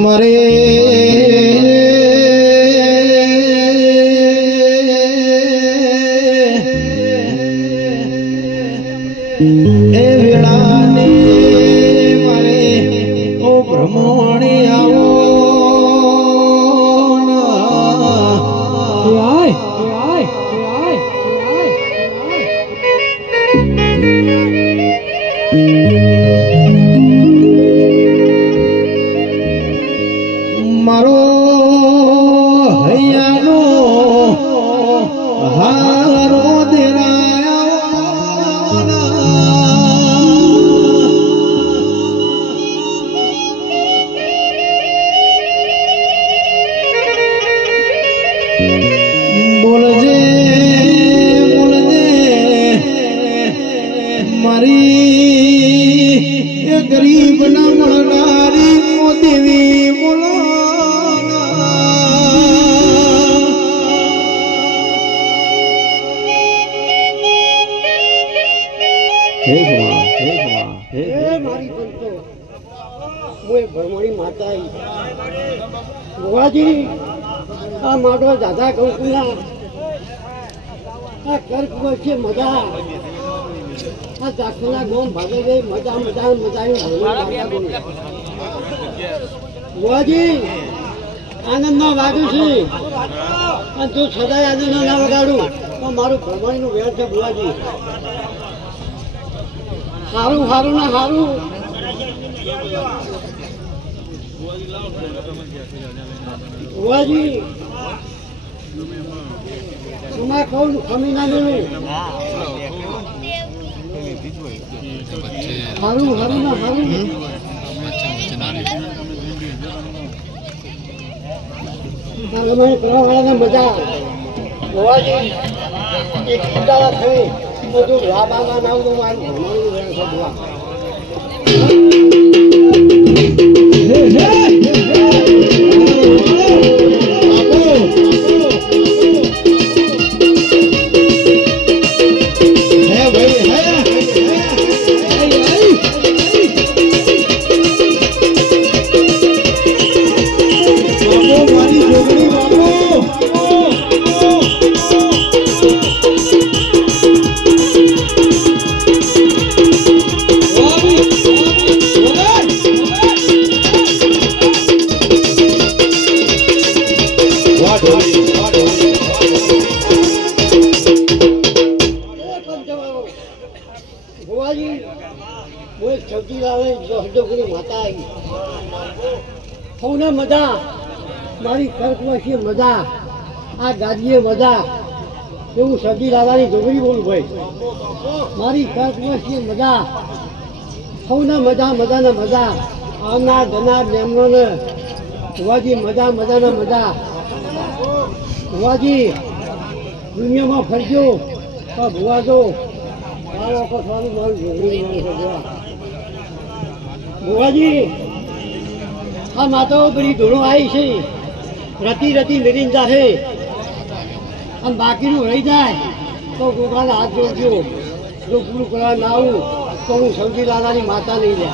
मरे ए वेळाने मारे ओ ब्रह्मणी आओ मारो हयानो हारो देराया बोलजे बोलजे मारी गरीब ना मरनारी ओ देवी बोलो माता बुआजी आ मारो दादा कंकुला आ कर्क वच्चे मजा आ दाखला गोम भागे गई मजा मजा मजा बुआजी आनंद ना वागू छी आ जो सदाय आनंद ना वगाडू तो मारू भरमाई नु वेर छे बुआजी हारू हारू ना हारू बुआजी तुम्हें कौन कमी ना मिलू हारू हारू ना हारू मैं करा वाला ना मजा बुआजी एक दादा थे तो जो राबा ना नाउ तो मारू भरमाई रे सब बुआ बुआजी वो सब्जी लावे हड्डोकरी माता आई होने मजा मारी कर्कवासी मजा आ गादीए मजा એવું સબ્જી લાવવાની ડોગરી બોલું ભાઈ મારી કર્કવાસી મજા સૌને મજા મજાને મજા આવનાર જનાર મહેમાનોને ભુવાજી મજા મજાને મજા ભુવાજી દુનિયામાં ફરજો તો ભુવાજો આ વખત મારું મારું ડોગરી ભુવાજી આ માતાઓ બધી ધૂણો આવી છે રતી રતી મેરીને જાહે આમ બાકીનું રહી જાય તો ગોગાને હાથ જોડજો જો પૂરું કરવા ના આવું તો હું સૌજી લાલાની માતા નહીં લે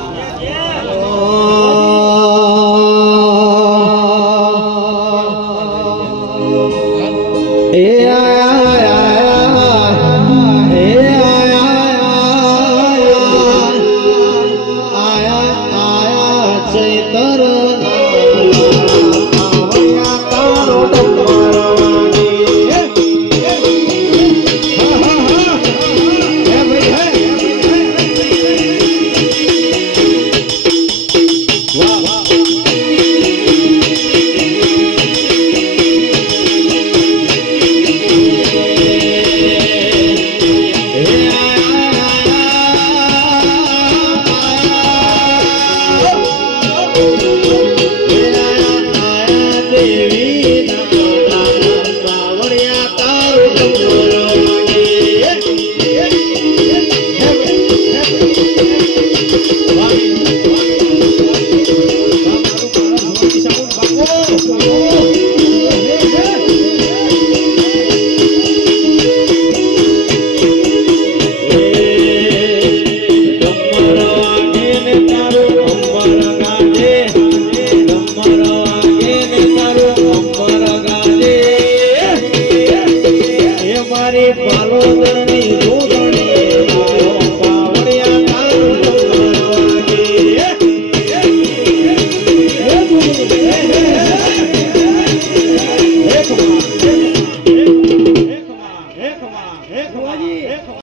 છે